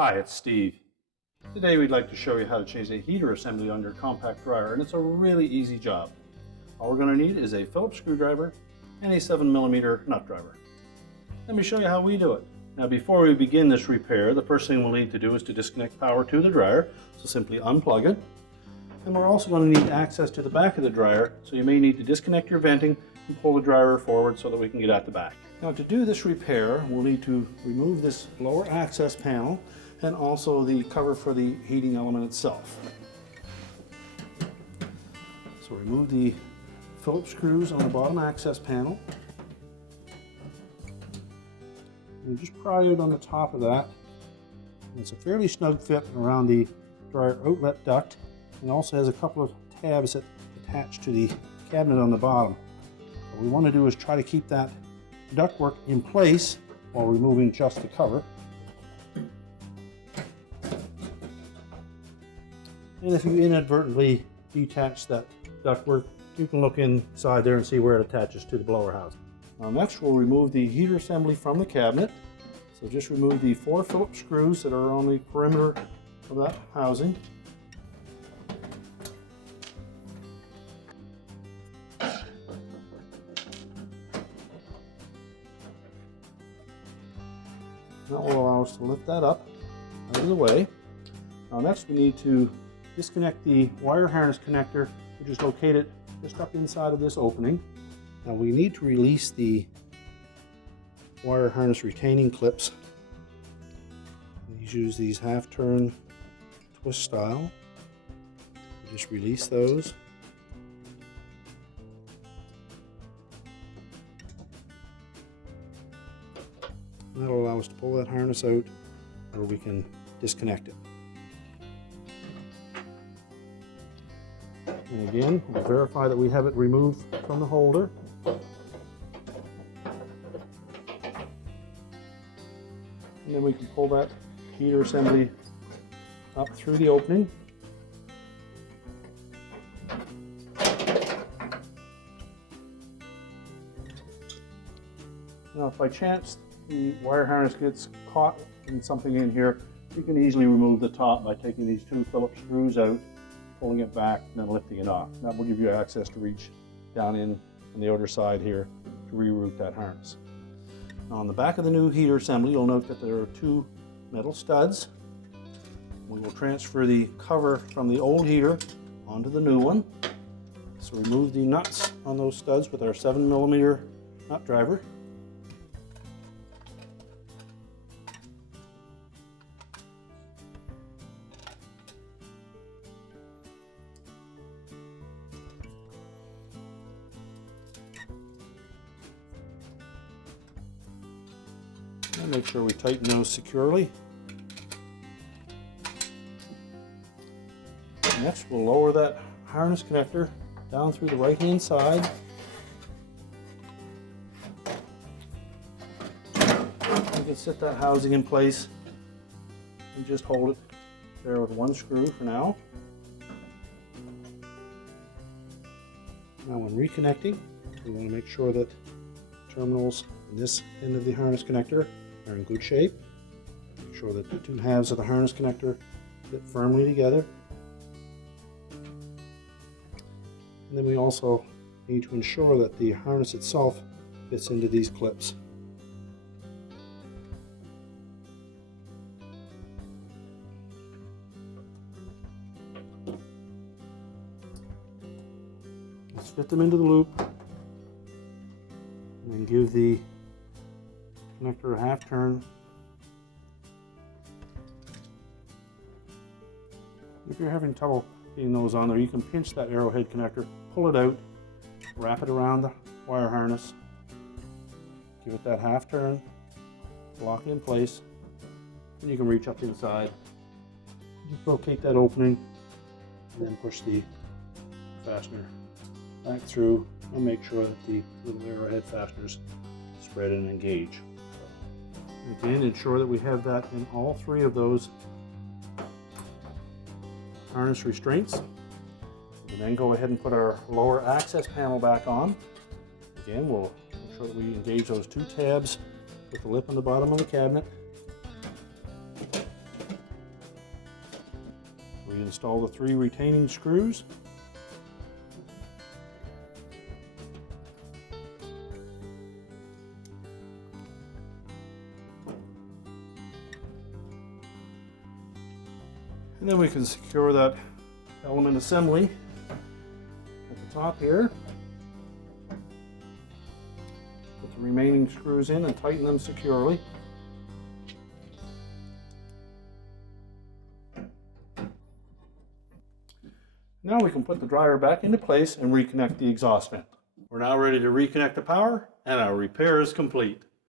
Hi, it's Steve. Today we'd like to show you how to change a heater assembly on your compact dryer, and it's a really easy job. All we're going to need is a Phillips screwdriver and a 7mm nut driver. Let me show you how we do it. Now before we begin this repair, the first thing we'll need to do is to disconnect power to the dryer, so simply unplug it. And we're also going to need access to the back of the dryer, so you may need to disconnect your venting and pull the dryer forward so that we can get at the back. Now to do this repair, we'll need to remove this lower access panel and also the cover for the heating element itself. So remove the Phillips screws on the bottom access panel. And just pry out on the top of that. And it's a fairly snug fit around the dryer outlet duct, and also has a couple of tabs that attach to the cabinet on the bottom. What we want to do is try to keep that ductwork in place while removing just the cover. And if you inadvertently detach that ductwork, you can look inside there and see where it attaches to the blower housing. Now next we'll remove the heater assembly from the cabinet. So just remove the 4 Phillips screws that are on the perimeter of that housing. That will allow us to lift that up out of the way. Now next we need to disconnect the wire harness connector, which is located just up inside of this opening. Now we need to release the wire harness retaining clips. Use these half-turn twist style. Just release those. That'll allow us to pull that harness out, or we can disconnect it. And again, we'll verify that we have it removed from the holder. And then we can pull that heater assembly up through the opening. Now if by chance the wire harness gets caught in something in here, you can easily remove the top by taking these 2 Phillips screws out, pulling it back, and then lifting it off. That will give you access to reach down in on the outer side here to reroute that harness. Now on the back of the new heater assembly, you'll note that there are 2 metal studs. We will transfer the cover from the old heater onto the new one. So remove the nuts on those studs with our 7mm nut driver. And make sure we tighten those securely. Next, we'll lower that harness connector down through the right-hand side. You can set that housing in place and just hold it there with 1 screw for now. Now when reconnecting, we want to make sure that terminals in this end of the harness connector are in good shape. Make sure that the 2 halves of the harness connector fit firmly together. And then we also need to ensure that the harness itself fits into these clips. Let's fit them into the loop and then give the connector a half turn. If you're having trouble getting those on there, you can pinch that arrowhead connector, pull it out, wrap it around the wire harness, give it that half turn, lock it in place, and you can reach up inside, just locate that opening, and then push the fastener back through and make sure that the little arrowhead fasteners spread and engage. Again, ensure that we have that in all 3 of those harness restraints. And then go ahead and put our lower access panel back on. Again, we'll make sure that we engage those 2 tabs with the lip on the bottom of the cabinet. We install the 3 retaining screws. And then we can secure that element assembly at the top here. Put the remaining screws in and tighten them securely. Now we can put the dryer back into place and reconnect the exhaust vent. We're now ready to reconnect the power, and our repair is complete.